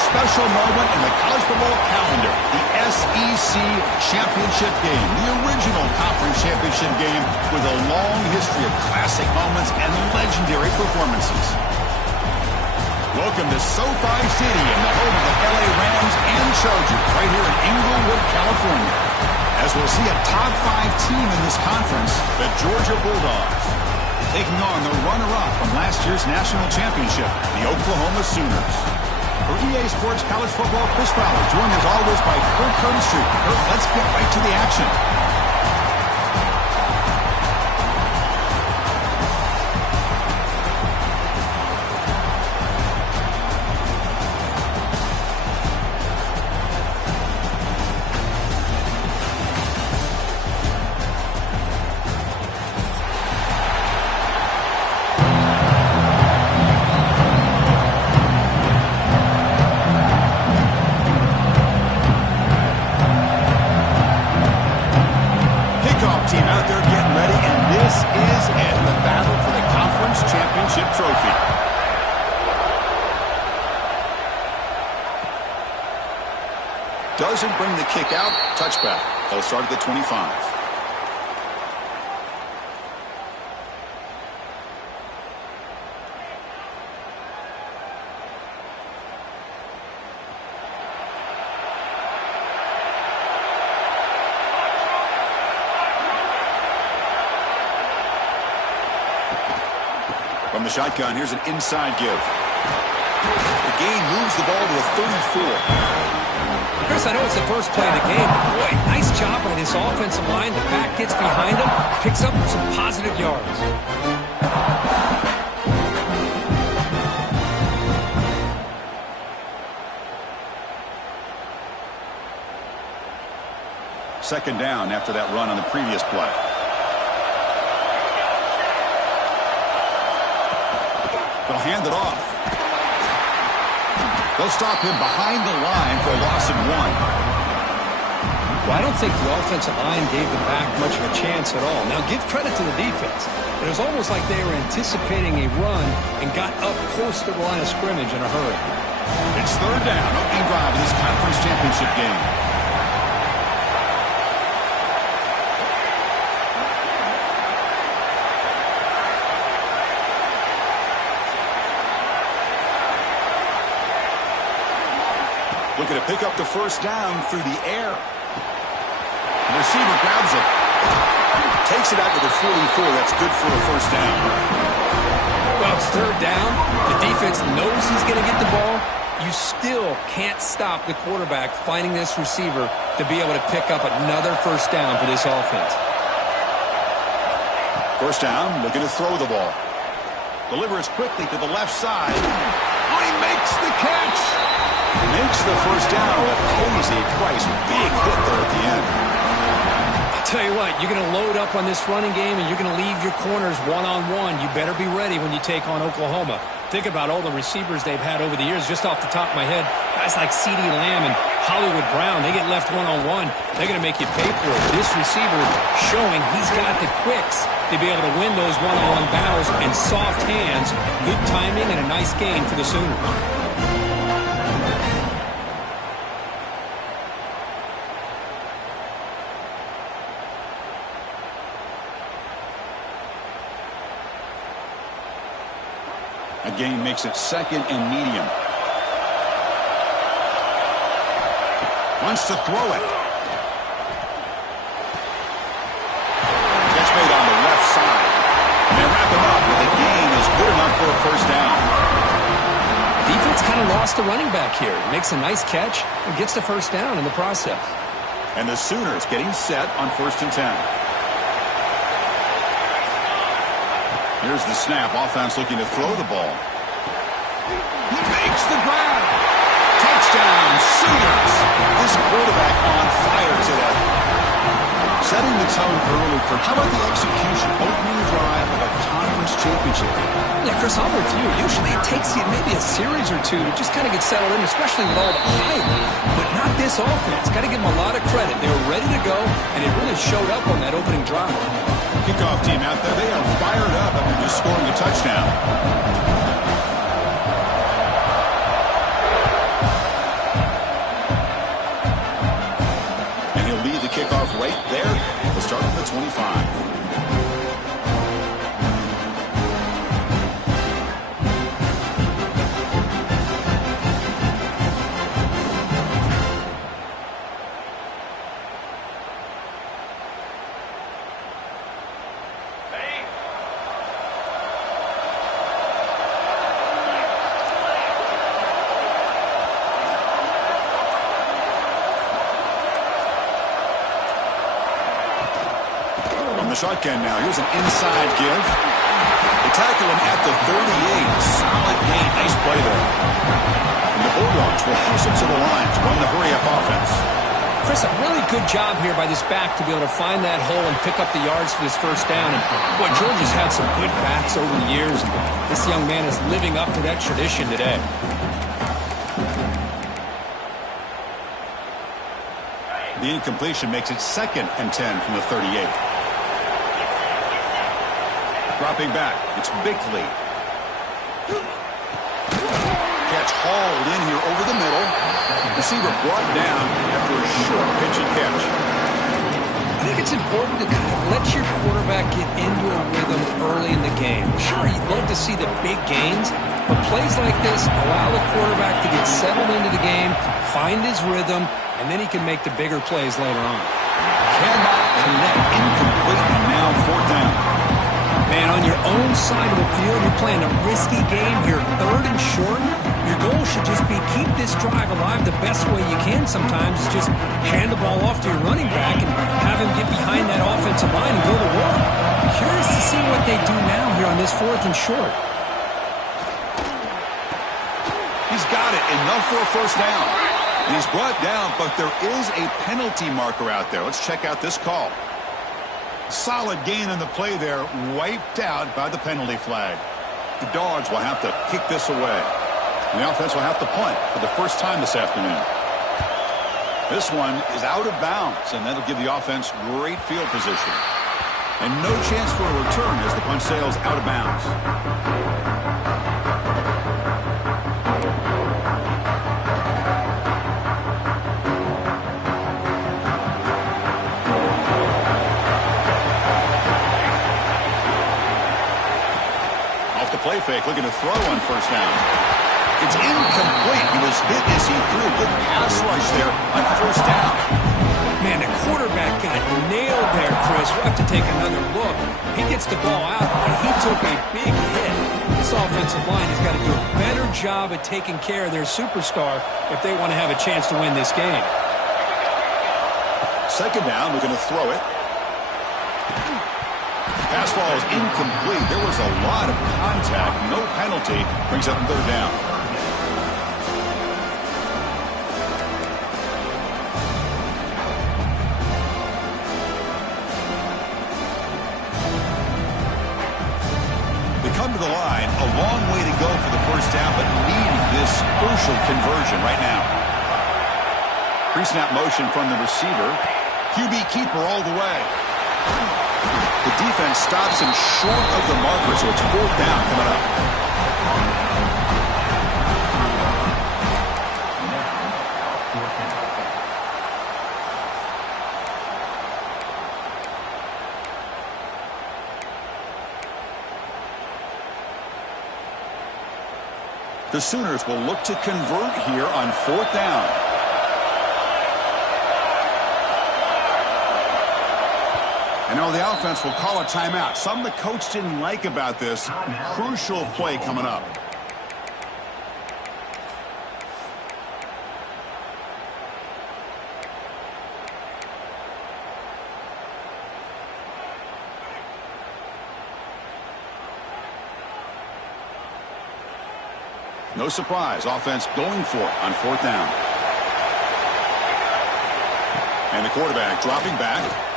special moment in the college football calendar, the SEC championship game, the original conference championship game with a long history of classic moments and legendary performances. Welcome to SoFi Stadium, the home of the LA Rams and Chargers, right here in Inglewood, California. As we'll see a top 5 team in this conference, the Georgia Bulldogs, taking on the runner-up from last year's national championship, the Oklahoma Sooners. For EA Sports College Football, Chris Fowler, joined as always by Kurt Curtis. Kurt, let's get right to the action. Doesn't bring the kick out. Touchback. They'll start at the 25. From the shotgun, here's an inside give. The gain moves the ball to the 34. Chris, I know it's the first play of the game, but boy, nice job by this offensive line. The back gets behind him, picks up some positive yards. Second down after that run on the previous play. They'll hand it off. They'll stop him behind the line for a loss of 1. Well, I don't think the offensive line gave the back much of a chance at all. Now, give credit to the defense. It was almost like they were anticipating a run and got up close to the line of scrimmage in a hurry. It's third down, opening drive in this conference championship game. Looking to pick up the first down through the air. The receiver grabs it. Takes it out to the 44. That's good for a first down. Well, it's third down. The defense knows he's going to get the ball. You still can't stop the quarterback finding this receiver to be able to pick up another first down for this offense. First down, looking to throw the ball. Delivers quickly to the left side. Oh, he makes the catch. Makes the first down, but pays a price. Big hit there at the end. I'll tell you what, you're going to load up on this running game and you're going to leave your corners one-on-one. You better be ready when you take on Oklahoma. Think about all the receivers they've had over the years. Just off the top of my head, guys like CeeDee Lamb and Hollywood Brown, they get left one-on-one. They're going to make you pay for it. This receiver showing he's got the quicks to be able to win those one-on-one battles and soft hands. Good timing and a nice gain for the Sooners. A gain makes it second and medium. Wants to throw it. Catch made on the left side. And they wrap him up with a gain is good enough for a first down. Defense kind of lost the running back here. Makes a nice catch and gets the first down in the process. And the Sooners getting set on 1st and 10. Here's the snap. Offense looking to throw the ball. He makes the grab. Touchdown, Sooners. This quarterback on fire today. Setting the tone early. How about the execution? Opening drive of a conference championship. Yeah, Chris, I'm with you. Usually it takes you maybe a series or two to just kind of get settled in, especially with all the hype. But not this offense. Got to give them a lot of credit. They were ready to go, and it really showed up on that opening drive. Kickoff team out there, they are fired up after just scoring a touchdown. 25. The shotgun now. Here's an inside give. They tackle him at the 38. Solid gain. Nice play there. And the Bulldogs will push it to the line to run the hurry-up offense. Chris, a really good job here by this back to be able to find that hole and pick up the yards for this first down. And boy, Georgia's had some good backs over the years. This young man is living up to that tradition today. The incompletion makes it 2nd and 10 from the 38. Dropping back, it's Bickley. Catch hauled in here over the middle. Receiver brought down after a short pitch and catch. I think it's important to kind of let your quarterback get into a rhythm early in the game. Sure, you'd love to see the big gains, but plays like this allow the quarterback to get settled into the game, find his rhythm, and then he can make the bigger plays later on. Cannot connect. Incomplete, and now 4th down. Man, on your own side of the field, you're playing a risky game here, 3rd and short. Your goal should just be keep this drive alive the best way you can sometimes. Just hand the ball off to your running back and have him get behind that offensive line and go to work. Curious to see what they do now here on this 4th and short. He's got it. Enough for a first down. And he's brought down, but there is a penalty marker out there. Let's check out this call. Solid gain on the play there, wiped out by the penalty flag. The Dogs will have to kick this away. And the offense will have to punt for the first time this afternoon. This one is out of bounds, and that'll give the offense great field position. And no chance for a return as the punt sails out of bounds. Play fake, looking to throw on first down. It's incomplete. He was hit as he threw. Good pass rush there on first down. Man, the quarterback got nailed there, Chris. We'll have to take another look. He gets the ball out, but he took a big hit. This offensive line has got to do a better job at taking care of their superstar if they want to have a chance to win this game. 2nd down, we're going to throw it. Pass ball is incomplete. There was a lot of contact. No penalty. Brings up 3rd down. They come to the line. A long way to go for the first down, but need this crucial conversion right now. Pre-snap motion from the receiver. QB keeper all the way. The defense stops him short of the marker, so it's 4th down coming up. The Sooners will look to convert here on 4th down. And now the offense will call a timeout. Something the coach didn't like about this. Crucial play coming up. No surprise. Offense going for it on 4th down. And the quarterback dropping back.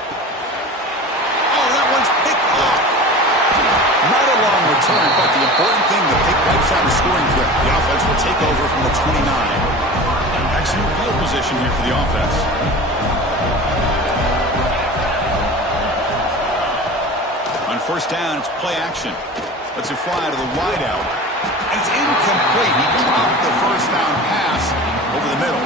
Not a long return, but the important thing, the pick wipes out a scoring threat. The offense will take over from the 29. Excellent field position here for the offense. On 1st down, it's play action. Lets it fly to the wideout. And it's incomplete. He dropped the first down pass over the middle.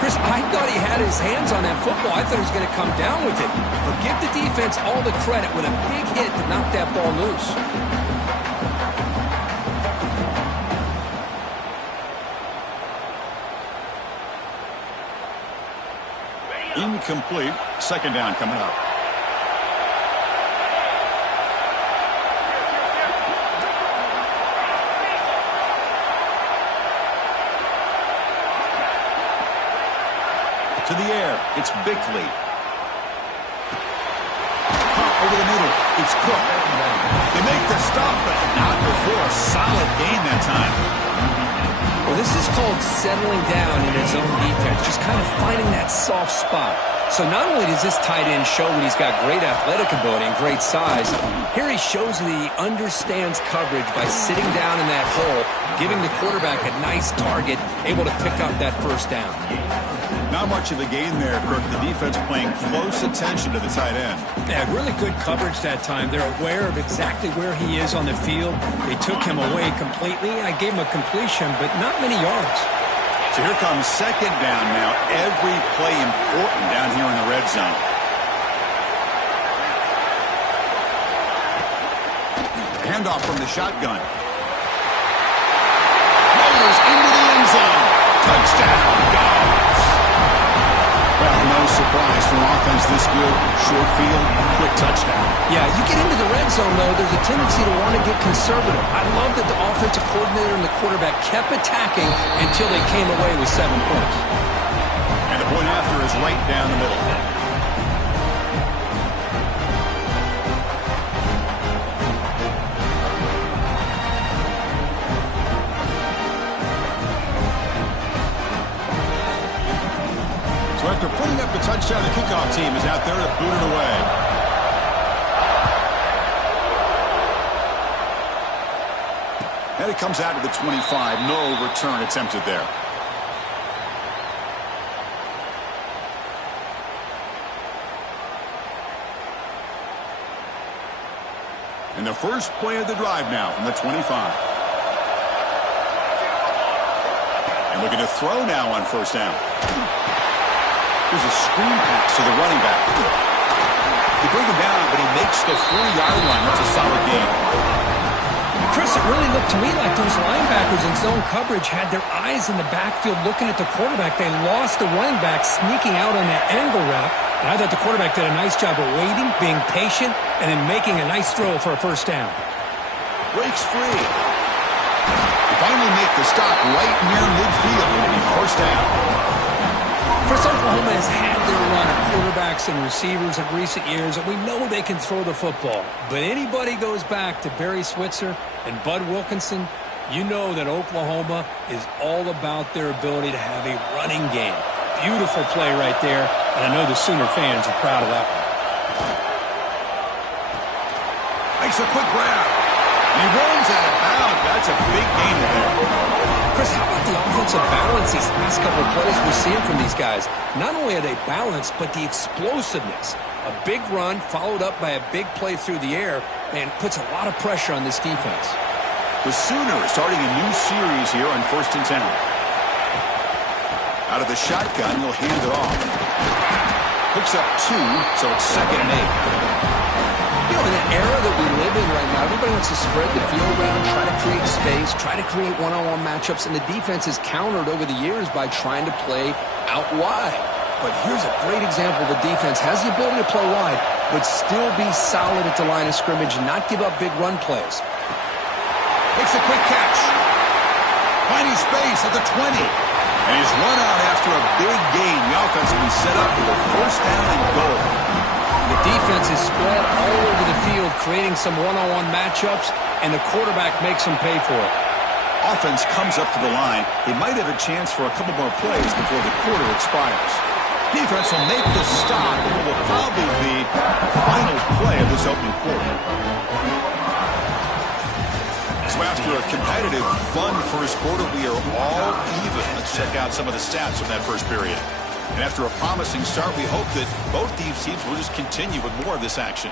Chris, I thought he had his hands on that football. I thought he was going to come down with it. But give the defense all the credit with a big hit to knock that ball loose. Incomplete. Second down coming up. To the air, it's Bickley. Pump over the middle, it's Cook. They make the stop, but not before a solid gain that time. Well, this is called settling down in his own defense, just kind of finding that soft spot. So not only does this tight end show that he's got great athletic ability and great size, here he shows that he understands coverage by sitting down in that hole, giving the quarterback a nice target, able to pick up that first down. Not much of a gain there, Kirk. The defense paying close attention to the tight end. Yeah, really good coverage that time. They're aware of exactly where he is on the field. They took him away completely. I gave him a completion, but not many yards. So here comes second down now. Every play important down here in the red zone. Handoff from the shotgun. Rolls into the end zone. Touchdown, Dogs. Well, no surprise for offense this good. Short field, quick touchdown. Yeah, you get into the red zone, though, there's a tendency to want to get conservative. I love that the offensive coordinator and the quarterback kept attacking until they came away with 7 points. And the point after is right down the middle. So after putting up the touchdown, the kickoff team is out there to boot it away. And it comes out to the 25. No return attempted there. And the first play of the drive now from the 25. And looking to throw now on first down. Here's a screen pass to the running back. They bring him down, but he makes the 4-yard line. That's a solid gain. Chris, it really looked to me like those linebackers in zone coverage had their eyes in the backfield looking at the quarterback. They lost the running back sneaking out on that angle route. And I thought the quarterback did a nice job of waiting, being patient, and then making a nice throw for a first down. Breaks free. They finally make the stop right near midfield. It'll be first down. First, Oklahoma has had their run of quarterbacks and receivers in recent years, and we know they can throw the football. But anybody goes back to Barry Switzer and Bud Wilkinson, you know that Oklahoma is all about their ability to have a running game. Beautiful play right there, and I know the Sooner fans are proud of that one. Makes a quick grab. And he runs out of bounds. That's a big gain there. Chris, how about the offensive balance these last couple of plays we're seeing from these guys? Not only are they balanced, but the explosiveness. A big run followed up by a big play through the air, and puts a lot of pressure on this defense. The Sooners starting a new series here on 1st and 10. Out of the shotgun, he'll hand it off. Picks up 2, so it's 2nd and 8. You know, in the era that we live in right now, everybody wants to spread the field around, try to create space, try to create one-on-one matchups, and the defense is countered over the years by trying to play out wide. But here's a great example. The defense has the ability to play wide, but still be solid at the line of scrimmage and not give up big run plays. Makes a quick catch. Finding space at the 20. And he's run out after a big gain. The offense will be set up for a first down and goal. The defense is spread all over the field, creating some one-on-one matchups, and the quarterback makes them pay for it. Offense comes up to the line. They might have a chance for a couple more plays before the quarter expires. Defense will make the stop, and it will probably be the final play of this opening quarter. So after a competitive, fun first quarter, we are all even. Let's check out some of the stats from that first period. And after a promising start, we hope that both these teams will just continue with more of this action.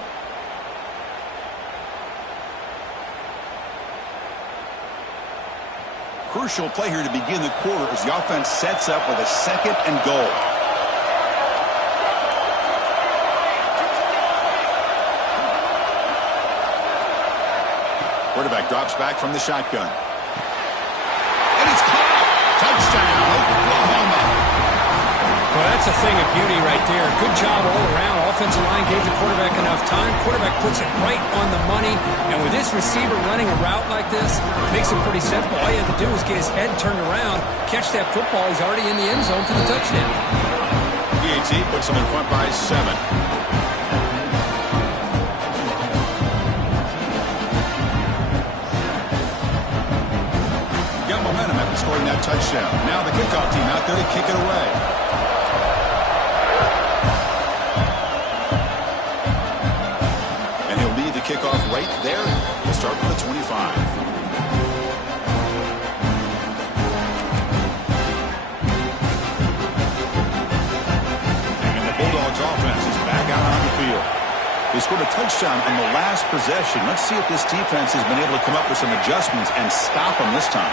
Crucial play here to begin the quarter as the offense sets up with a 2nd and goal. Quarterback drops back from the shotgun. And it's caught. Touchdown, Oklahoma. Well, that's a thing of beauty right there. Good job all around. Offensive line gave the quarterback enough time. Quarterback puts it right on the money. And with this receiver running a route like this, it makes it pretty simple. All you have to do is get his head turned around, catch that football. He's already in the end zone for the touchdown. PAT puts him in front by 7. Got momentum after scoring that touchdown. Now the kickoff team out there to kick it away. Kickoff right there. We'll start with the 25. And the Bulldogs offense is back out on the field. They scored a touchdown on the last possession. Let's see if this defense has been able to come up with some adjustments and stop them this time.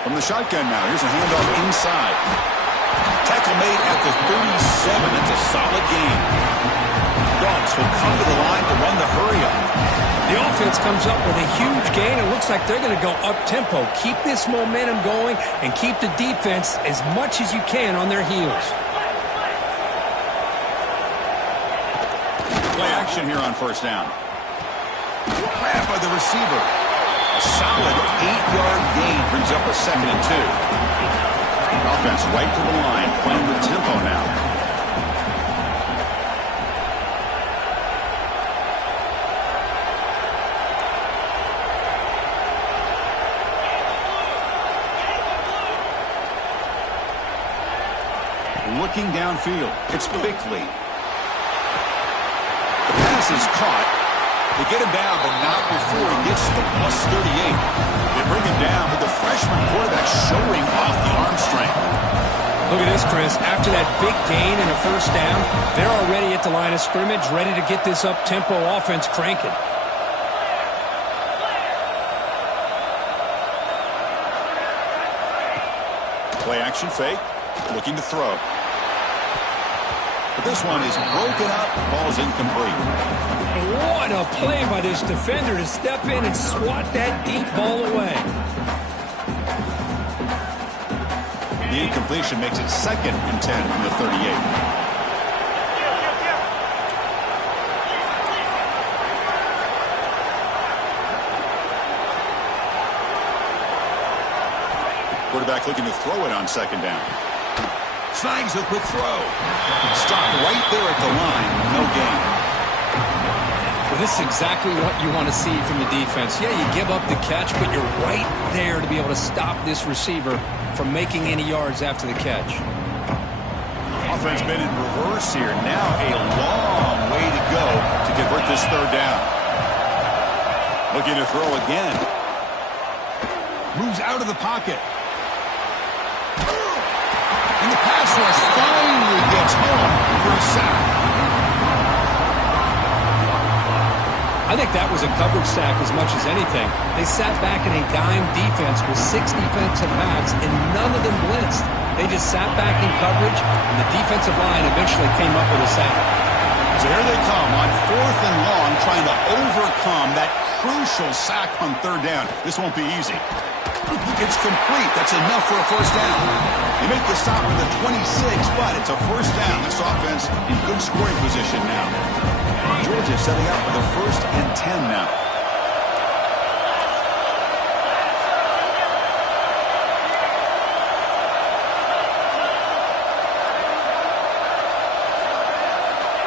From the shotgun now. Here's a handoff inside. Tackle made at the 37. That's a solid gain. Dogs will come to the line to run the hurry-up. The offense comes up with a huge gain. It looks like they're going to go up-tempo. Keep this momentum going and keep the defense as much as you can on their heels. Play action here on 1st down. Grabbed by the receiver. A solid 8-yard gain brings up a 2nd and 2. Offense right to the line, playing with tempo now. Looking downfield, it's Bickley. The pass is caught. They get him down, but not before he gets to the +38. They bring him down with the freshman quarterback showing off the arm strength. Look at this, Chris. After that big gain and a 1st down, they're already at the line of scrimmage, ready to get this up-tempo offense cranking. Play action fake, looking to throw. But this one is broken up, ball's incomplete. What a play by this defender to step in and swat that deep ball away. The incompletion makes it 2nd and 10 from the 38. Quarterback looking to throw it on 2nd down. Snags a quick throw. Stopped right there at the line. No gain. Well, this is exactly what you want to see from the defense. Yeah, you give up the catch, but you're right there to be able to stop this receiver from making any yards after the catch. Offense been in reverse here. Now a long way to go to convert this 3rd down. Looking to throw again. Moves out of the pocket. And the pass rush finally gets home for a sack. I think that was a coverage sack as much as anything. They sat back in a dime defense with 6 defensive backs, and none of them blitzed. They just sat back in coverage, and the defensive line eventually came up with a sack. So here they come on 4th and long, trying to overcome that crucial sack on 3rd down. This won't be easy. It's complete. That's enough for a 1st down. They make the stop with the 26, but it's a 1st down. This offense in good scoring position now. Georgia setting up for the 1st and 10 now.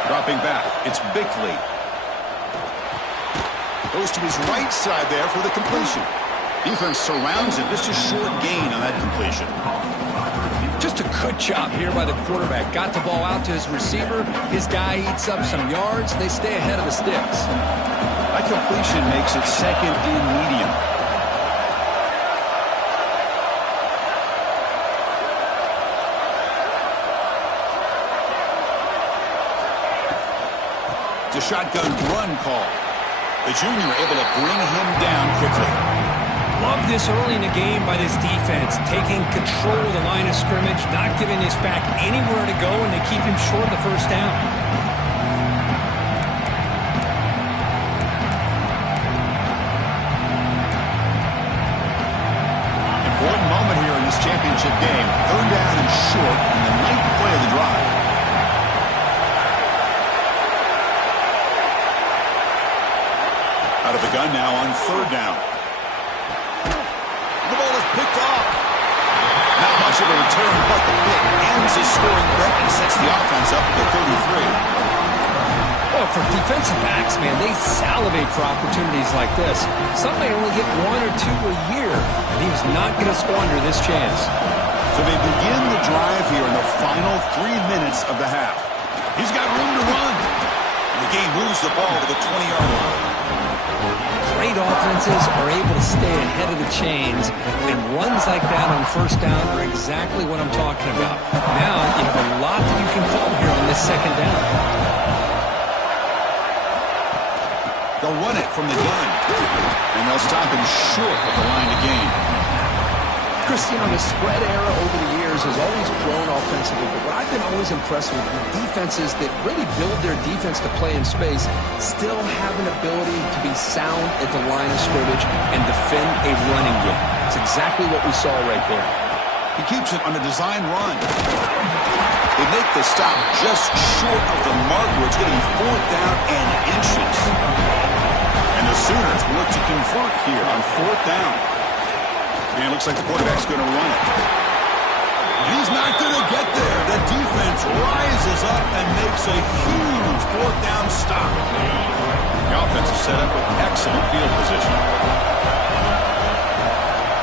Dropping back, it's Bickley. Goes to his right side there for the completion. Defense surrounds it. Just a short gain on that completion. Just a good job here by the quarterback. Got the ball out to his receiver. His guy eats up some yards. They stay ahead of the sticks. That completion makes it 2nd and medium. It's a shotgun run call. The junior able to bring him down quickly. Love this early in the game by this defense, taking control of the line of scrimmage, not giving this back anywhere to go, and they keep him short of the first down. Important moment here in this championship game. 3rd down and short in the 9th play of the drive. Out of the gun now on 3rd down. The ball is picked off. Not much of a return, but the pick ends his scoring threat and sets the offense up to 33. Well, for defensive backs, man, they salivate for opportunities like this. Some may only get 1 or 2 a year, and he was not going to squander this chance. So they begin the drive here in the final 3 minutes of the half. He's got room to run. And the game moves the ball to the 20-yard line. Great offenses are able to stay ahead of the chains, and runs like that on 1st down are exactly what I'm talking about. Now you have a lot that you can call here on this 2nd down. They'll run it from the gun, and they'll stop him short of the line to gain. Christian, the spread era over the years has always grown offensively, but what I've been always impressed with defenses that really build their defense to play in space still have an ability to be sound at the line of scrimmage and defend a running game. It's exactly what we saw right there. He keeps it on a design run. They make the stop just short of the marker. It's getting 4th down and inches. And the Sooners look to convert here on 4th down. And it looks like the quarterback's going to run it. He's not going to get there. The defense rises up and makes a huge 4th down stop. The offense is set up with excellent field position.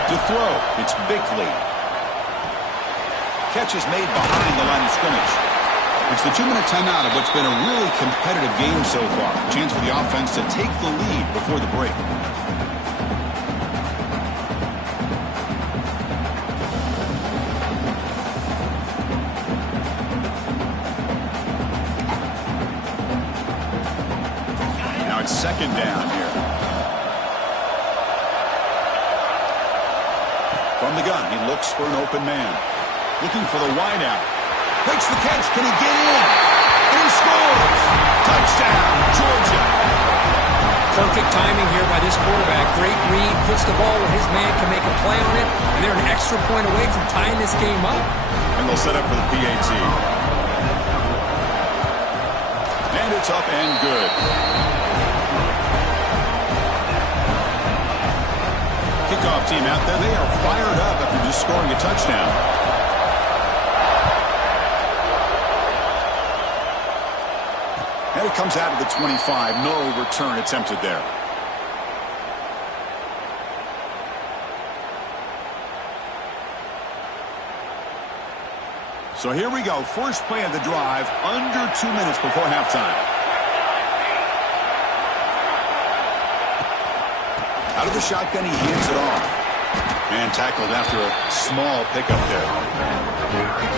To throw, it's Bickley. Catch is made behind the line of scrimmage. It's the 2-minute timeout of what's been a really competitive game so far. Chance for the offense to take the lead before the break. Now it's 2nd down here. From the gun, he looks for an open man. Looking for the wideout. Makes the catch. Can he get in? And he scores! Touchdown, Georgia. Perfect timing here by this quarterback. Great read. Puts the ball where his man can make a play on it. And they're an extra point away from tying this game up. And they'll set up for the PAT. And it's up and good. Kickoff team out there. They are fired up after just scoring a touchdown. And it comes out of the 25. No return attempted there. So here we go. First play of the drive, under 2 minutes before halftime. Out of the shotgun, he hands it off. And tackled after a small pickup there.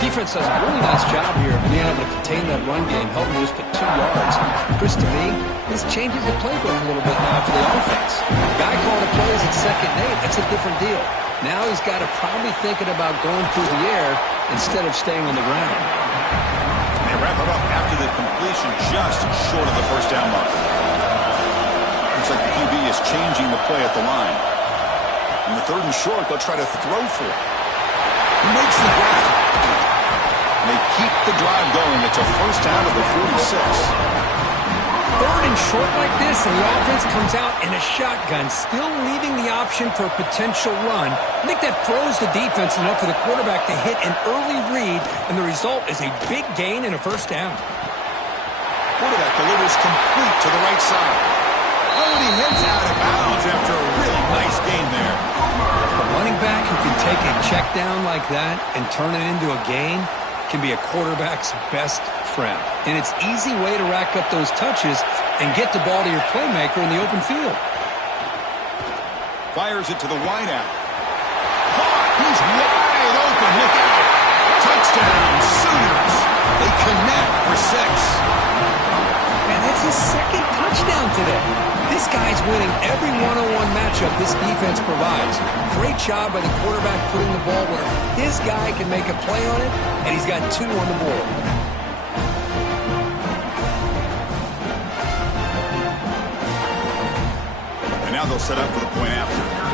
Defense does a really nice job here of being able to contain that run game, help him just get 2 yards. Chris, to me, this changes the playbook a little bit now for the offense. Guy called the plays at 2nd and 8. That's a different deal. Now he's got to probably thinking about going through the air instead of staying on the ground. They wrap it up after the completion just short of the first down mark. Looks like the QB is changing the play at the line. In the 3rd and short, they'll try to throw for it. He makes the grab. And they keep the drive going. It's a first down of the 46. 3rd and short like this, and the offense comes out in a shotgun, still leaving the option for a potential run. I think that throws the defense enough for the quarterback to hit an early read, and the result is a big gain and a first down. Quarterback delivers complete to the right side. Oh, and he heads out of bounds after a really nice gain there. A running back who can take a check down like that and turn it into a gain can be a quarterback's best friend. And it's an easy way to rack up those touches and get the ball to your playmaker in the open field. Fires it to the wideout. Caught! He's wide open. Look out. Touchdown, Sooners. They connect for 6. Man, that's That's his second touchdown today. This guy's winning every one-on-one matchup this defense provides. Great job by the quarterback putting the ball where his guy can make a play on it, and he's got 2 on the board. And now they'll set up for the point after.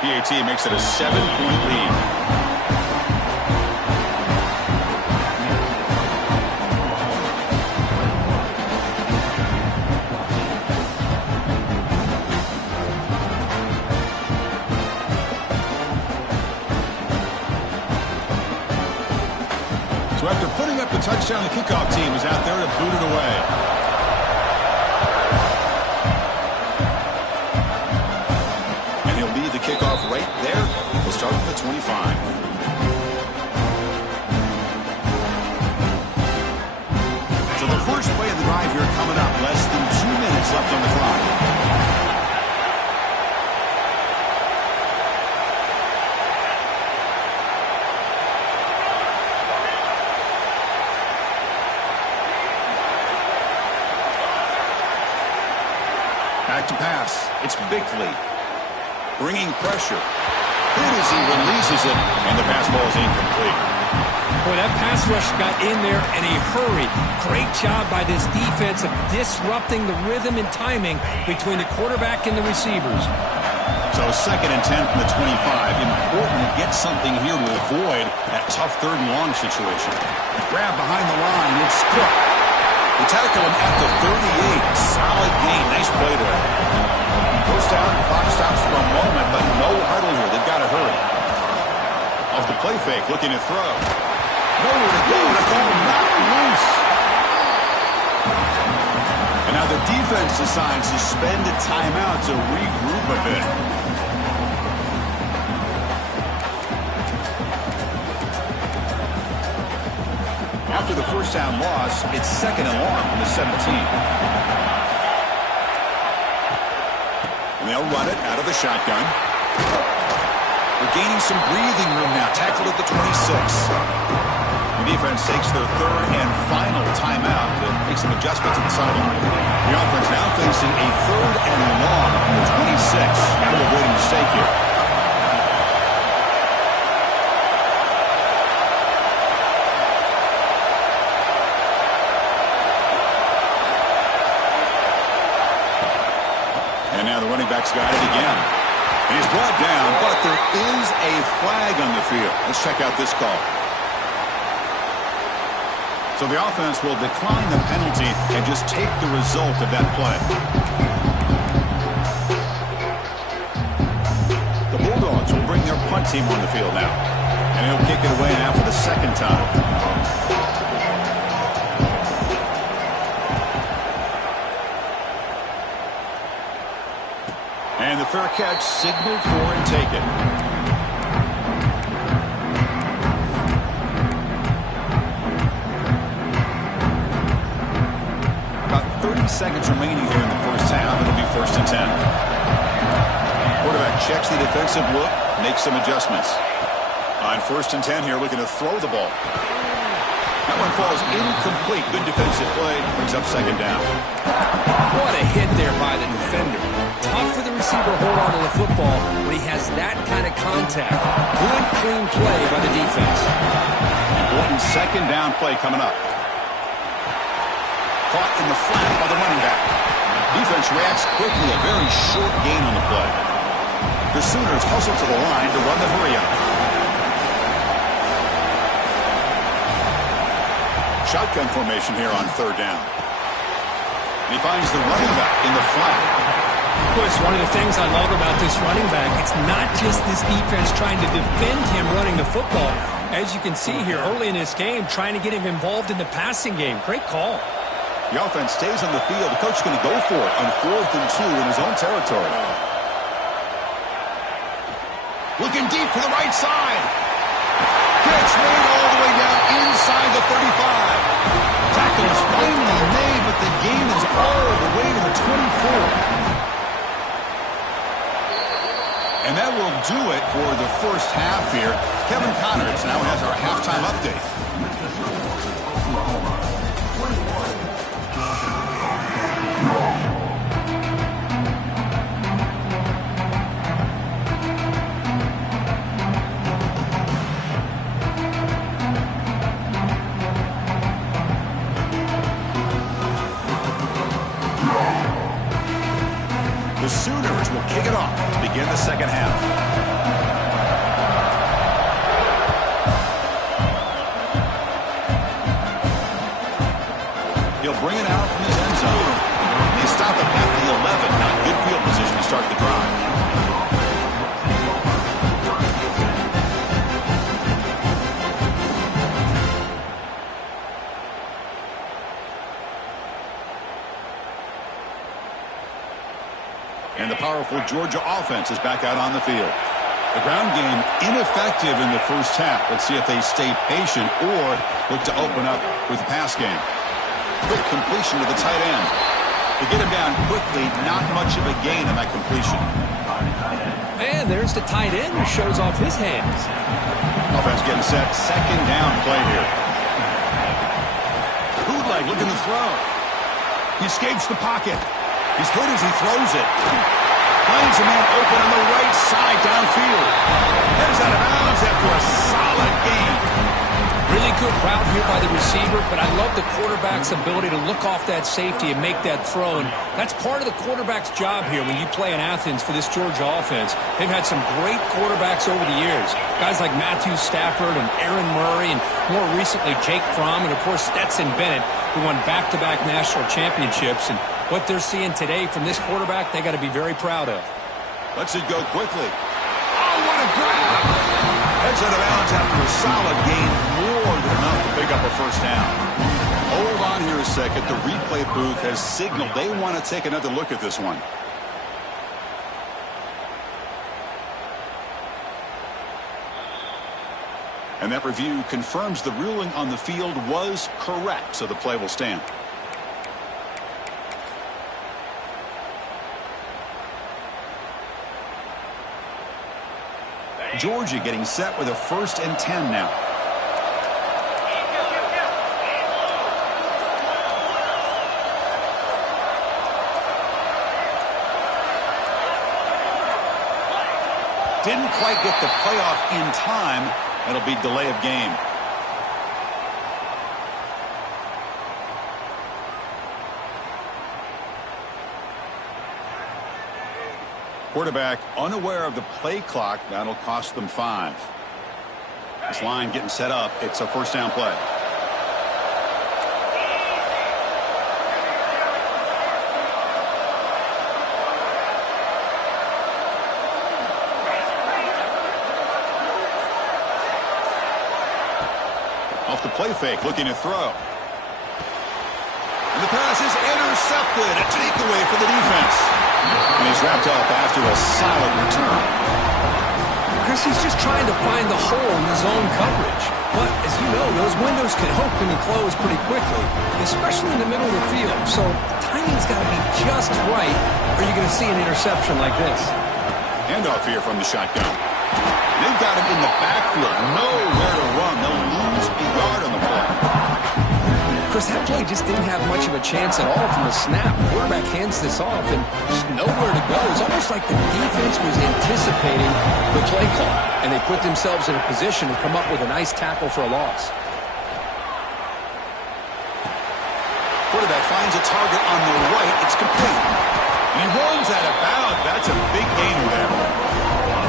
PAT makes it a 7-point lead. So after putting up the touchdown, the kickoff team is out there to boot it away. And he'll lead the kickoff right there. We'll start at the 25. So the first play of the drive here coming up. Less than 2 minutes left on the clock. Back to pass. It's Bickley. Bringing pressure. Hit as he releases it, and the pass ball is incomplete. Boy, that pass rush got in there in a hurry. Great job by this defense of disrupting the rhythm and timing between the quarterback and the receivers. So 2nd and 10 from the 25. Important to get something here to avoid that tough 3rd and long situation. Grab behind the line. It's Cook. They tackle him at the 38. Solid gain. Nice play there. First down, the clock stops for a moment, but no huddle here. They've got to hurry. Off the play fake, looking to throw. Nowhere to go. The ball knocked loose. And now the defense decides to spend a timeout to regroup a bit. After the first down loss, it's 2nd and long from the 17. And they'll run it out of the shotgun. They're gaining some breathing room now. Tackled at the 26. The defense takes their 3rd and final timeout to make some adjustments at the sideline. The offense now facing a 3rd and long from the 26. Got to avoid a mistake here. And now the running back's got it again. And he's brought down, but there is a flag on the field. Let's check out this call. So the offense will decline the penalty and just take the result of that play. The Bulldogs will bring their punt team on the field now. And he'll kick it away now for the 2nd time. And the fair catch signaled for and taken. About 30 seconds remaining here in the first half. It'll be 1st and 10. Quarterback checks the defensive look, makes some adjustments. On 1st and 10 here, looking to throw the ball. That one falls incomplete. Good defensive play. Brings up 2nd down. What a hit there by the defender. Tough for the receiver to hold on to the football when he has that kind of contact. Good, clean play by the defense. Important 2nd down play coming up. Caught in the flat by the running back. Defense reacts quickly. A very short gain on the play. The Sooners hustle to the line to run the hurry-up. Shotgun formation here on 3rd down. And he finds the running back in the flat. Of course, one of the things I love about this running back, it's not just this defense trying to defend him running the football. As you can see here early in this game, trying to get him involved in the passing game. Great call. The offense stays on the field. The coach is going to go for it on 4th and 2 in his own territory. Looking deep to the right side. Catch made all the way down inside the 35. Tackle is finally made, but the game is all the way to the 24. And that will do it for the first half here. Kevin Connors now has our halftime update. The Sooners will kick it off to begin the second half. He'll bring it out from his end zone. They stop it at the 11. Not good field position to start the drive. And the powerful Georgia offense is back out on the field. The ground game ineffective in the first half. Let's see if they stay patient or look to open up with the pass game. Quick completion to the tight end. To get him down quickly, not much of a gain on that completion. And there's the tight end who shows off his hands. Offense getting set. Second down play here. Bootleg looking to throw. He escapes the pocket. He's hit as he throws it. Finds a man open on the right side downfield. Heads out of bounds after a solid gain. Really good route here by the receiver, but I love the quarterback's ability to look off that safety and make that throw. And that's part of the quarterback's job here when you play in Athens for this Georgia offense. They've had some great quarterbacks over the years. Guys like Matthew Stafford and Aaron Murray and more recently Jake Fromm and, of course, Stetson Bennett, who won back-to-back national championships. And what they're seeing today from this quarterback, they got to be very proud of. Lets it go quickly. Oh, what a grab! Heads out of bounds after a solid gain, more than enough to pick up a first down. Hold on here a second. The replay booth has signaled they want to take another look at this one. And that review confirms the ruling on the field was correct, so the play will stand. Georgia getting set with a 1st and 10 now. Didn't quite get the playoff in time. That'll be delay of game. Quarterback unaware of the play clock. That'll cost them 5. This line getting set up. It's a first down play. Off the play fake, looking to throw. And the pass is intercepted. A takeaway for the defense. And he's wrapped up after a solid return. Chris, he's just trying to find the hole in his own coverage. But, as you know, those windows can open and close pretty quickly, especially in the middle of the field. So, timing's got to be just right, or you're going to see an interception like this. Handoff here from the shotgun. They've got him in the backfield. Nowhere to run. They'll lose a yard on the play. Chris, that play just didn't have much of a chance at all from the snap. The quarterback hands this off and just nowhere to go. It's almost like the defense was anticipating the play call, and they put themselves in a position to come up with a nice tackle for a loss. Quarterback finds a target on the right. It's complete. And he runs out of bounds. That's a big gainer there.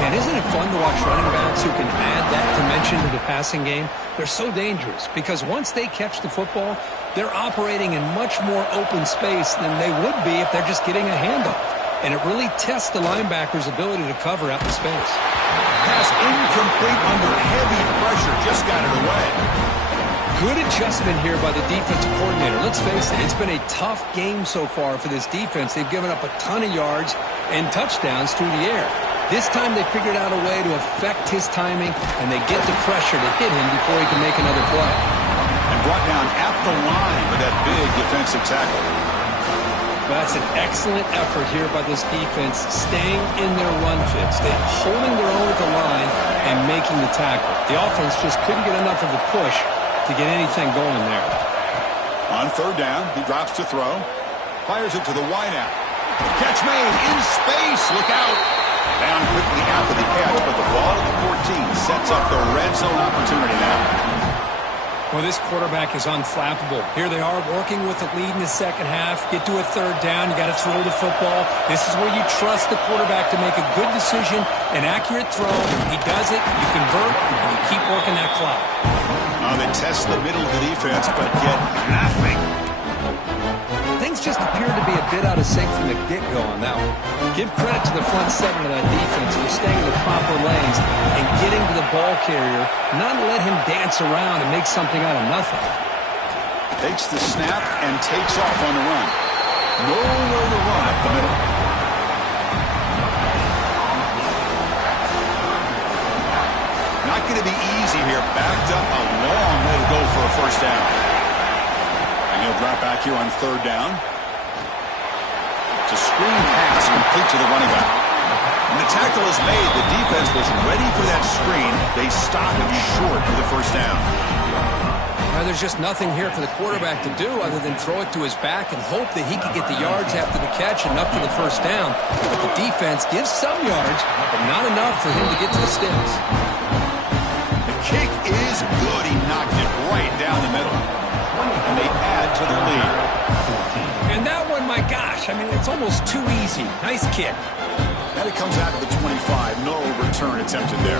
Man, isn't it fun to watch running backs who can add that dimension to the passing game? They're so dangerous because once they catch the football, they're operating in much more open space than they would be if they're just getting a handoff. And it really tests the linebacker's ability to cover out the space. Pass incomplete under heavy pressure. Just got it away. Good adjustment here by the defensive coordinator. Let's face it, it's been a tough game so far for this defense. They've given up a ton of yards and touchdowns through the air. This time they figured out a way to affect his timing, and they get the pressure to hit him before he can make another play. And brought down at the line with that big defensive tackle. Well, that's an excellent effort here by this defense, staying in their run fits. They're holding their own at the line and making the tackle. The offense just couldn't get enough of a push to get anything going there. On third down, he drops to throw. Fires it to the wideout. Catch made in space. Look out. Down quickly after the catch, but the ball at the 14 sets up the red zone opportunity now. Well, this quarterback is unflappable. Here they are working with the lead in the second half. Get to a third down. You got to throw the football. This is where you trust the quarterback to make a good decision, an accurate throw. He does it, you convert, and you keep working that clock. They test the middle of the defense, but get nothing. Things just appeared to be a bit out of sync from the get-go on that one. Give credit to the front seven of that defense for staying in the proper lanes and getting to the ball carrier, not let him dance around and make something out of nothing. Takes the snap and takes off on the run. Nowhere to run up the middle. Not going to be easy here. Backed up a long way to go for a first down. He'll drop back here on third down. It's a screen pass complete to the running back. When the tackle is made, the defense was ready for that screen. They stop it short of the first down. Well, there's just nothing here for the quarterback to do other than throw it to his back and hope that he can get the yards after the catch, enough for the first down. But the defense gives some yards, but not enough for him to get to the sticks. The kick is good. He knocked it right down the middle. And they add to the lead. And that one, my gosh, I mean, it's almost too easy. Nice kick. And it comes out to the 25. No return attempted there.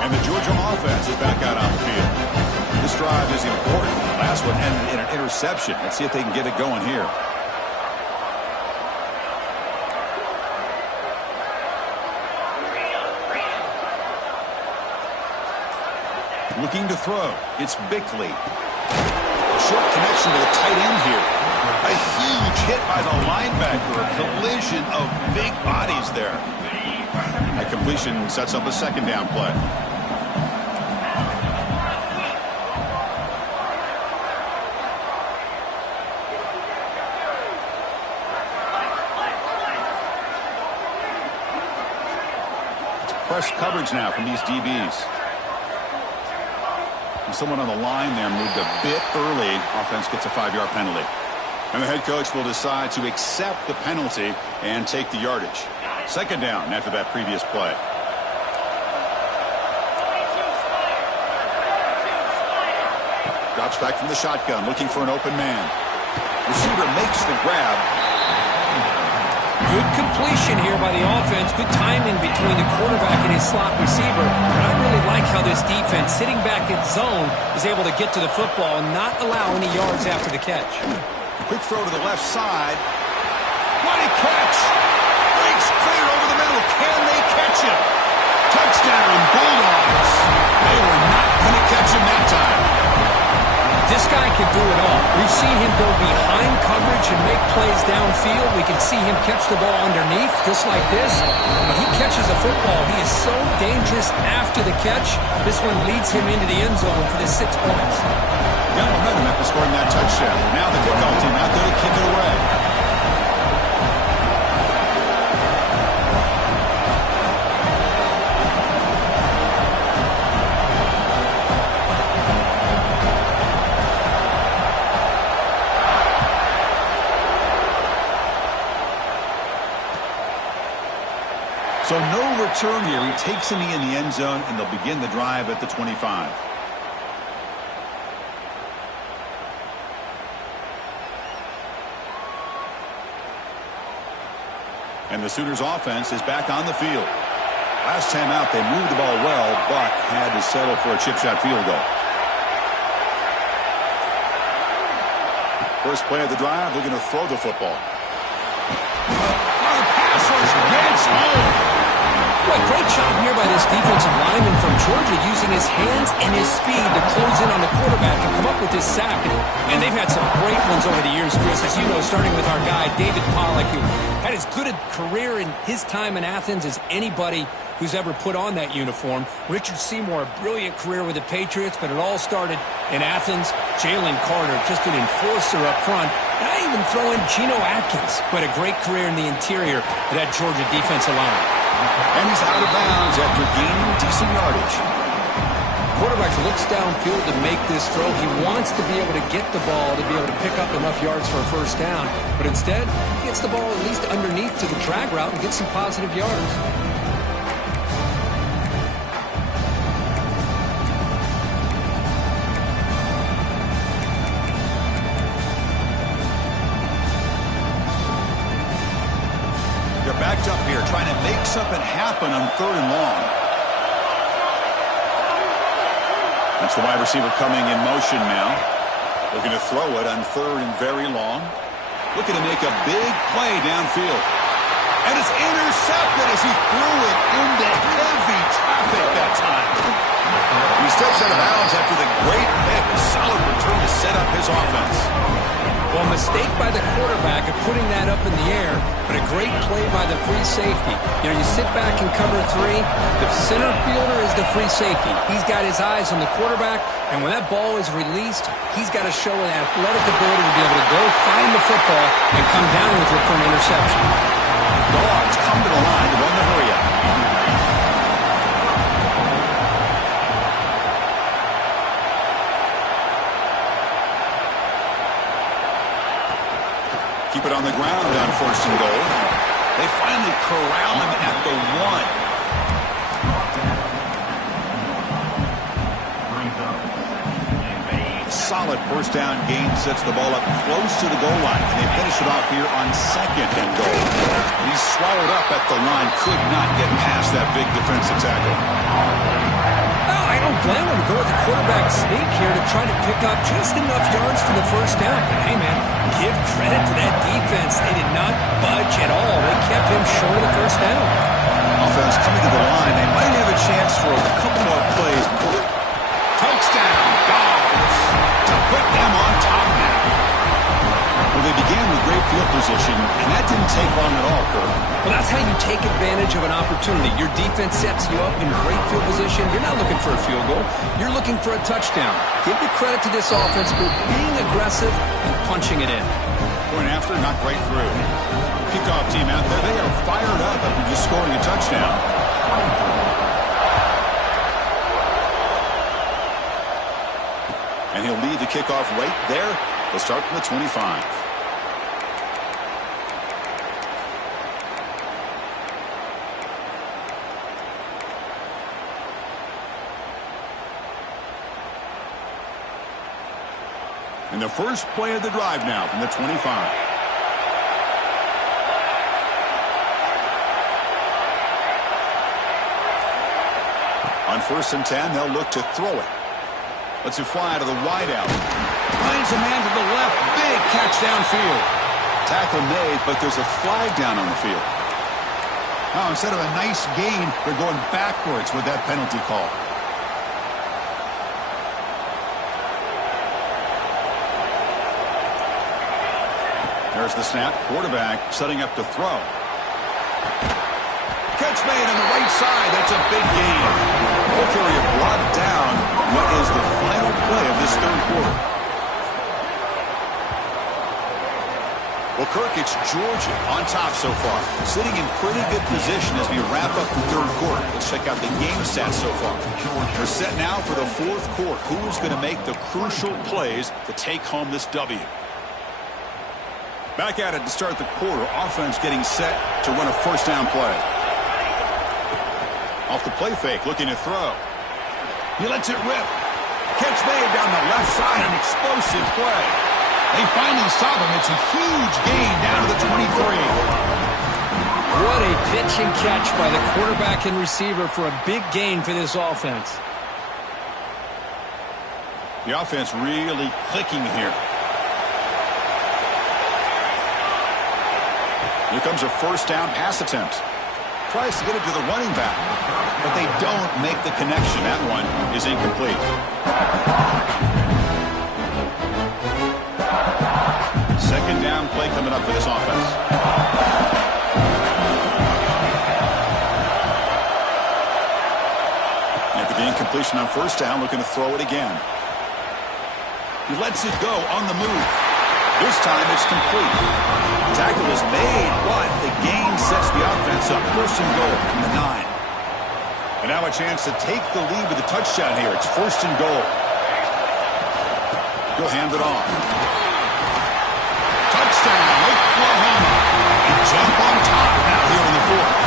And the Georgia offense is back out on the field. This drive is important. The last one ended in an interception. Let's see if they can get it going here. Looking to throw. It's Bickley. A short connection to the tight end here. A huge hit by the linebacker. A collision of big bodies there. That completion sets up a second down play. It's press coverage now from these DBs. Someone on the line there moved a bit early. Offense gets a 5-yard penalty. And the head coach will decide to accept the penalty and take the yardage. Second down after that previous play. Drops back from the shotgun, looking for an open man. Receiver makes the grab. Good completion here by the offense. Good timing between the quarterback and his slot receiver. And I really like how this defense, sitting back in zone, is able to get to the football and not allow any yards after the catch. Quick throw to the left side. What a catch! Breaks clear over the middle. Can they catch him? Touchdown, Bulldogs. They were not going to catch him that time. This guy can do it all. We've seen him go behind coverage and make plays downfield. We can see him catch the ball underneath, just like this. When he catches a football, he is so dangerous after the catch. This one leads him into the end zone for the 6 points. Got momentum after scoring that touchdown. Now the kickoff team out there to kick it away. So no return here. He takes a knee in the end zone, and they'll begin the drive at the 25. And the Sooners offense is back on the field. Last time out, they moved the ball well, but had to settle for a chip shot field goal. First play of the drive, they're going to throw the football. The pass rush gets home. Well, great job here by this defensive lineman from Georgia using his hands and his speed to close in on the quarterback and come up with this sack. And they've had some great ones over the years, Chris, as you know, starting with our guy, David Pollack, who had as good a career in his time in Athens as anybody who's ever put on that uniform. Richard Seymour, a brilliant career with the Patriots, but it all started in Athens. Jalen Carter, just an enforcer up front. And I even throw in Geno Atkins, who had a great career in the interior of that Georgia defensive line. And he's out of bounds after gaining decent yardage. Quarterback looks downfield to make this throw. He wants to be able to get the ball to be able to pick up enough yards for a first down. But instead, he gets the ball at least underneath to the drag route and gets some positive yards. Backed up here, trying to make something happen on 3rd and long. That's the wide receiver coming in motion now. Looking to throw it on 3rd and very long. Looking to make a big play downfield. And it's intercepted as he threw it into heavy traffic that time. He steps out of bounds after the great pick. A solid return to set up his offense. Well, mistake by the quarterback of putting that up in the air, but a great play by the free safety. You know, you sit back and cover 3. The center fielder is the free safety. He's got his eyes on the quarterback, and when that ball is released, he's got to show an athletic ability to be able to go find the football and come down with it for an interception. Dogs come to the line to run the hurry-up. Keep it on the ground on 1st and goal. They finally corral him at the 1. Solid first down gain sets the ball up close to the goal line. And they finish it off here on 2nd and goal. He's swallowed up at the line. Could not get past that big defensive tackle. I don't blame him to go with the quarterback sneak here to try to pick up just enough yards for the first down. But hey, man, give credit to that defense. They did not budge at all. They kept him short of the first down. Offense coming to the line. They might have a chance for a couple more plays. Touchdown, Dogs, to put them on top now. Well, they began with great field position, and that didn't take long at all, Kurt. Well, that's how you take advantage of an opportunity. Your defense sets you up in great field position. You're not looking for a field goal. You're looking for a touchdown. Give the credit to this offense for being aggressive and punching it in. Point after, knocked right through. Kickoff team out there, they are fired up after just scoring a touchdown. And he'll lead the kickoff right there. They'll start from the 25. And the first play of the drive now from the 25. On 1st and 10, they'll look to throw it. Lets it fly to the wideout. Finds a man to the left. Big catch downfield. Tackle made, but there's a flag down on the field. Now, instead of a nice gain, they're going backwards with that penalty call. There's the snap. Quarterback setting up to throw. Catch made on the right side. That's a big gain. Booker brought down what is the final play of this 3rd quarter. Well, Kirk, it's Georgia on top so far. Sitting in pretty good position as we wrap up the 3rd quarter. Let's check out the game stats so far. We're set now for the 4th quarter. Who is going to make the crucial plays to take home this W? Back at it to start the quarter. Offense getting set to run a first down play. Off the play fake, looking to throw. He lets it rip. Catch made down the left side, an explosive play. They finally stop him. It's a huge gain down to the 23. What a pitch and catch by the quarterback and receiver for a big gain for this offense. The offense really clicking here. Here comes a first down pass attempt. tries to get it to the running back, but they don't make the connection. That one is incomplete. Second down play coming up for this offense. After the incompletion on first down, looking to throw it again. He lets it go on the move. This time it's complete. The tackle is made, but the gain sets the offense up. First and goal from the 9. And now a chance to take the lead with a touchdown here. It's first and goal. He'll hand it off. Touchdown, Oklahoma. And jump on top now here in the 4th.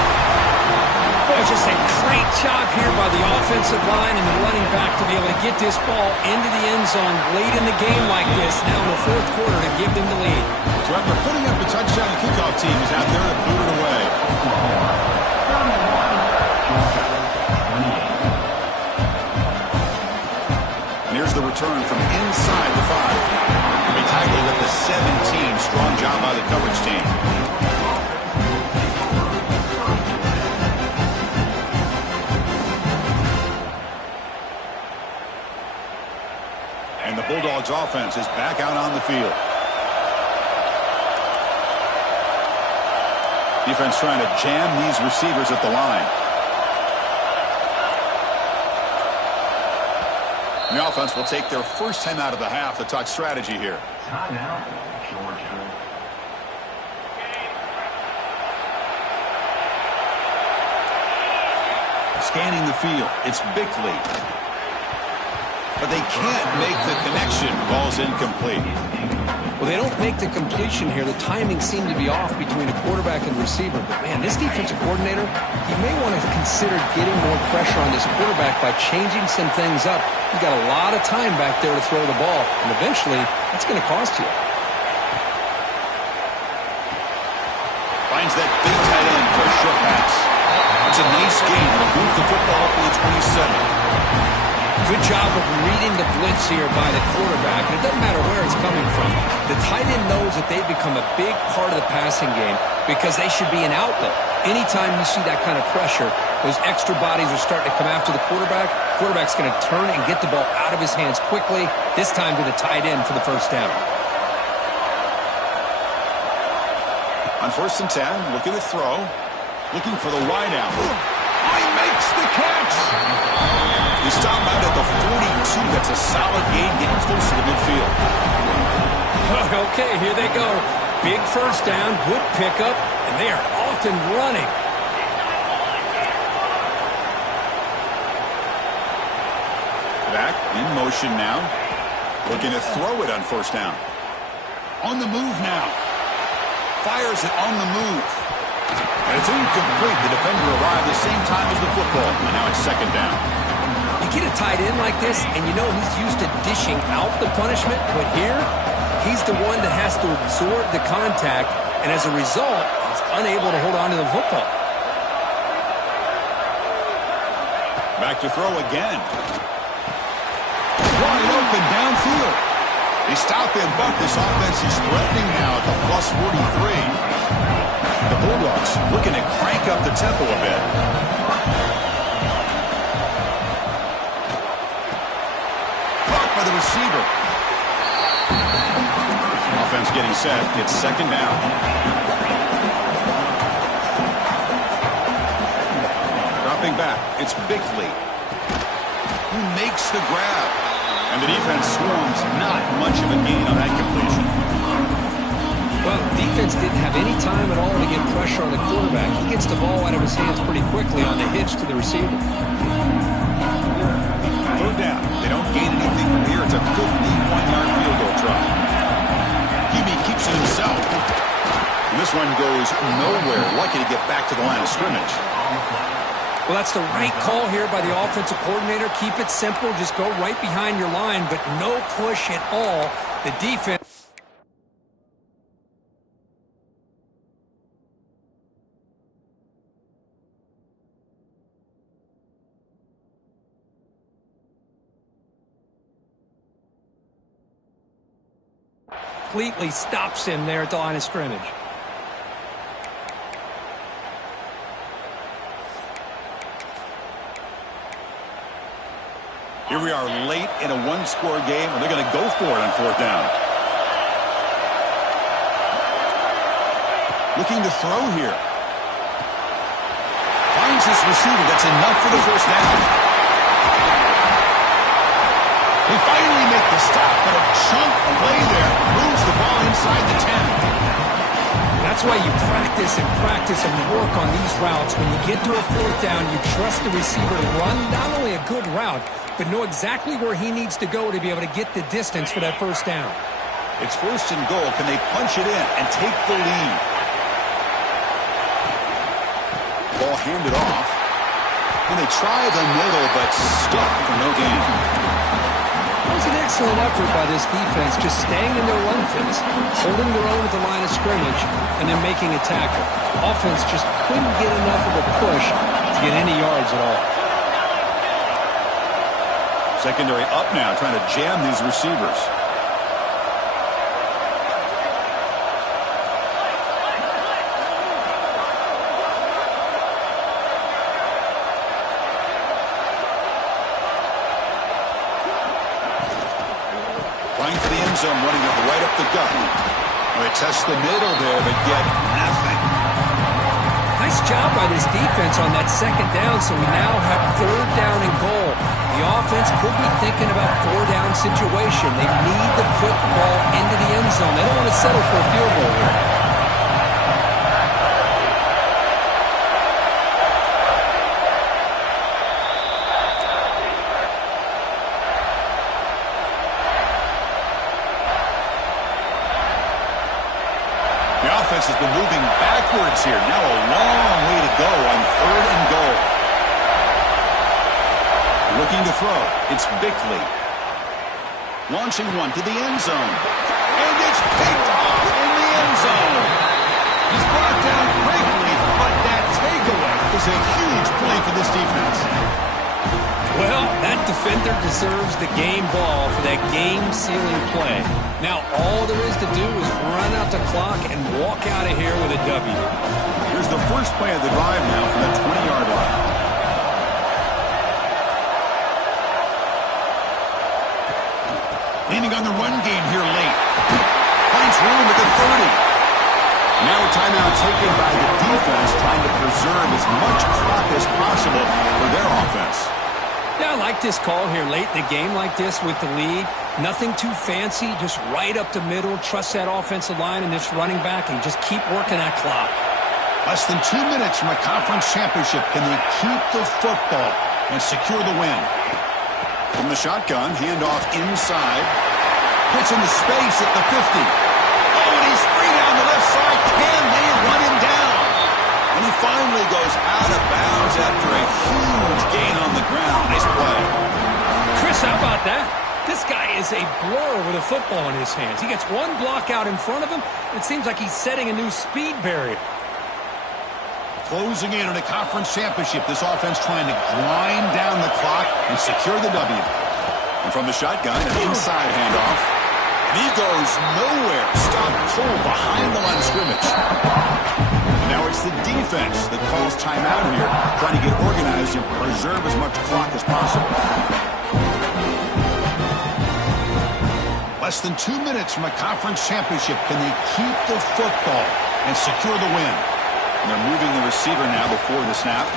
Boy, just a great job here by the offensive line and the running back to be able to get this ball into the end zone late in the game like this, now in the 4th quarter, to give them the lead. So after putting up a touchdown, the kickoff team is out there to boot it away. And here's the return from inside the 5. They tackled at the 17. Strong job by the coverage team. And the Bulldogs offense is back out on the field. Defense trying to jam these receivers at the line. The offense will take their first time out of the half to talk strategy here. Timeout, Georgia. Scanning the field, it's Bickley. But they can't make the connection. Ball's incomplete. Well, they don't make the completion here. The timing seemed to be off between a quarterback and receiver. But, man, this defensive coordinator, he may want to consider getting more pressure on this quarterback by changing some things up. You've got a lot of time back there to throw the ball, and eventually that's going to cost you. Finds that big tight end for a short pass. It's a nice game to move the football up to the 27. Good job of reading the blitz here by the quarterback. And it doesn't matter where it's coming from. The tight end knows that they've become a big part of the passing game because they should be an outlet. Anytime you see that kind of pressure, those extra bodies are starting to come after the quarterback. Quarterback's going to turn and get the ball out of his hands quickly, this time to the tight end for the first down. On first and 10, looking to throw. Looking for the wide out. He makes the catch. He stopped out at the 42. That's a solid gain, getting close to the midfield. Okay, here they go. Big first down, good pickup, and they are off and running. Back in motion now. Looking to throw it on first down. On the move now. Fires it on the move. And it's incomplete. The defender arrived the same time as the football. And now it's second down. You get a tight end like this, and you know he's used to dishing out the punishment, but here, he's the one that has to absorb the contact, and as a result, he's unable to hold on to the football. Back to throw again. Wide open downfield. They stop him, but this offense is threatening now at the plus 43. The Bulldogs looking to crank up the tempo a bit. Blocked by the receiver. Offense getting set. It's second down. Dropping back. It's Bickley, who makes the grab. And the defense swarms. Not much of a gain on that completion. Well, defense didn't have any time at all to get pressure on the quarterback. He gets the ball out of his hands pretty quickly on the hitch to the receiver. Third down. They don't gain anything from here. It's a 51-yard field goal try. Hebe keeps it himself. And this one goes nowhere. Lucky to get back to the line of scrimmage. Well, that's the right call here by the offensive coordinator. Keep it simple. Just go right behind your line, but no push at all. The defense... completely stops him there at the line of scrimmage. Here we are late in a one-score game, and they're going to go for it on fourth down. Looking to throw here. Finds his receiver. That's enough for the first down. They finally make the stop, but a chunk play there moves the ball inside the 10. That's why you practice and work on these routes. When you get to a fourth down, you trust the receiver to run not only a good route, but know exactly where he needs to go to be able to get the distance for that first down. It's first and goal. Can they punch it in and take the lead? Ball handed off. And they try the middle, but stuck for no gain. It was an excellent effort by this defense, just staying in their run fits, holding their own at the line of scrimmage, and then making a tackle. Offense just couldn't get enough of a push to get any yards at all. Secondary up now, trying to jam these receivers. Running for the end zone, running it right up the gut. They test the middle there, but get nothing. Nice job by this defense on that second down, so we now have third down and goal. The offense could be thinking about four-down situation. They need to put the ball into the end zone. They don't want to settle for a field goal here. The offense has been moving backwards here. Now a long way to go on third and goal. Looking to throw. It's Bickley. Launching one to the end zone. And it's picked off in the end zone. He's brought down quickly, but that takeaway is a huge play for this defense. Well, that defender deserves the game ball for that game-sealing play. Now, all there is to do is run out the clock and walk out of here with a W. Here's the first play of the drive now from the 20-yard line. Leaning on the run game here late. Finds room at the 30. Now a timeout taken by the defense, trying to preserve as much clock as possible for their offense. Yeah, I like this call here late in the game like this with the lead. Nothing too fancy, just right up the middle. Trust that offensive line and this running back and just keep working that clock. Less than 2 minutes from a conference championship. Can they keep the football and secure the win? From the shotgun, handoff inside. Hits into space at the 50. Oh, and he's free down the left side. Can they run him down? And he finally goes out of bounds after a huge gain on the ground. Nice play. Chris, how about that? This guy is a blur with a football in his hands. He gets one block out in front of him. It seems like he's setting a new speed barrier. Closing in on a conference championship. This offense trying to grind down the clock and secure the W. And from the shotgun, an inside handoff. And he goes nowhere. Stop cold behind the line of scrimmage. And now it's the defense that calls timeout here, trying to get organized and preserve as much clock as possible. Less than 2 minutes from a conference championship. Can they keep the football and secure the win? And they're moving the receiver now before the snap.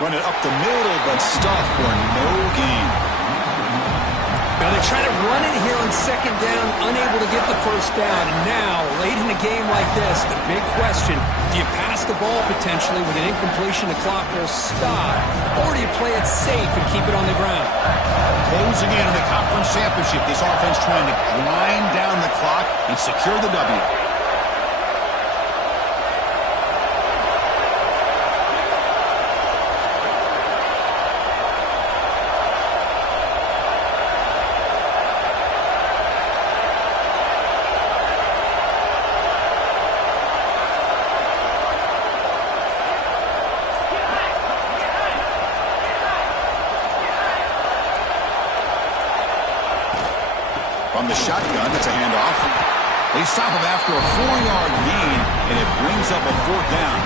Run it up the middle, but stuff for no gain. Now they try to run it here on second down, unable to get the first down. And now, late in a game like this, the big question, do you pass the ball potentially with an incompletion? The clock will stop. Or do you play it safe and keep it on the ground? Closing in on the conference championship. This offense trying to grind down the clock and secure the W. From the shotgun, it's a handoff. They stop him after a 4-yard gain, and it brings up a fourth down.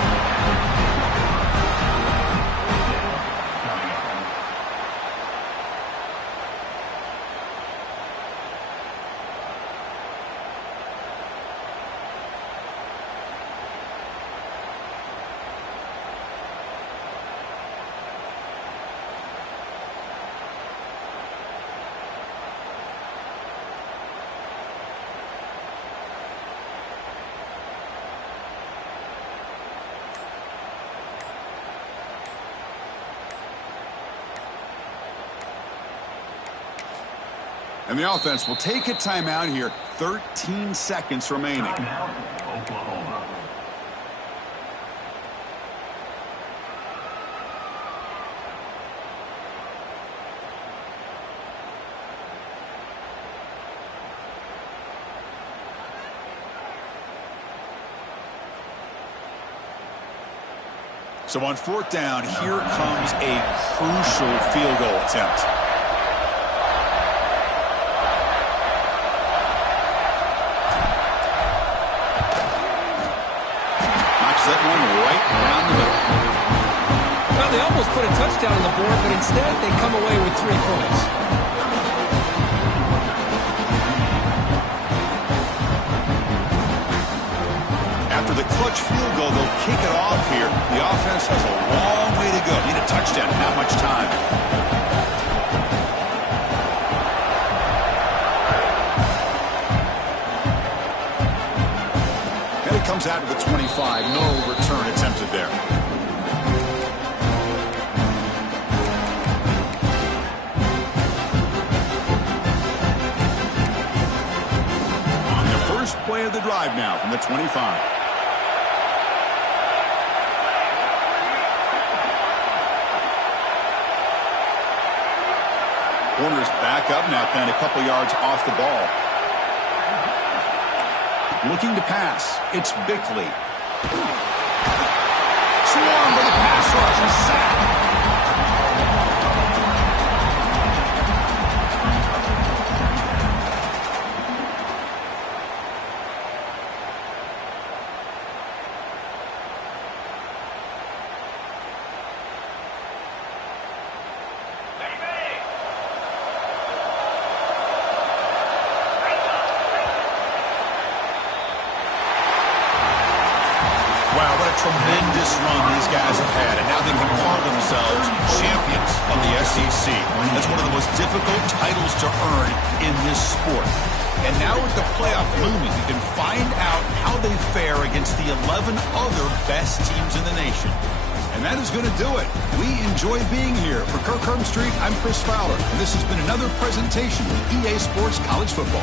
And the offense will take a timeout here. 13 seconds remaining. Timeout, Oklahoma. So on fourth down, here comes a crucial field goal attempt. Knocks that one right down the middle. Well, they almost put a touchdown on the board, but instead they come away with 3 points. After the clutch field goal, they'll kick it off here. The offense has a long way to go. Need a touchdown, not much time. And it comes out to the 25. No return attempted there. On the first play of the drive now from the 25. Warner's back up now, kind of a couple yards off the ball. Looking to pass. It's Bickley. Swarmed by the pass rush and sacked. Wow, what a tremendous run these guys have had, and now they can call themselves champions of the SEC. That's one of the most difficult titles to earn in this sport. And now with the playoff looming, you can find out how they fare against the 11 other best teams in the nation. And that is going to do it. We enjoy being here. For Kirk Street, I'm Chris Fowler, and this has been another presentation of EA Sports College Football.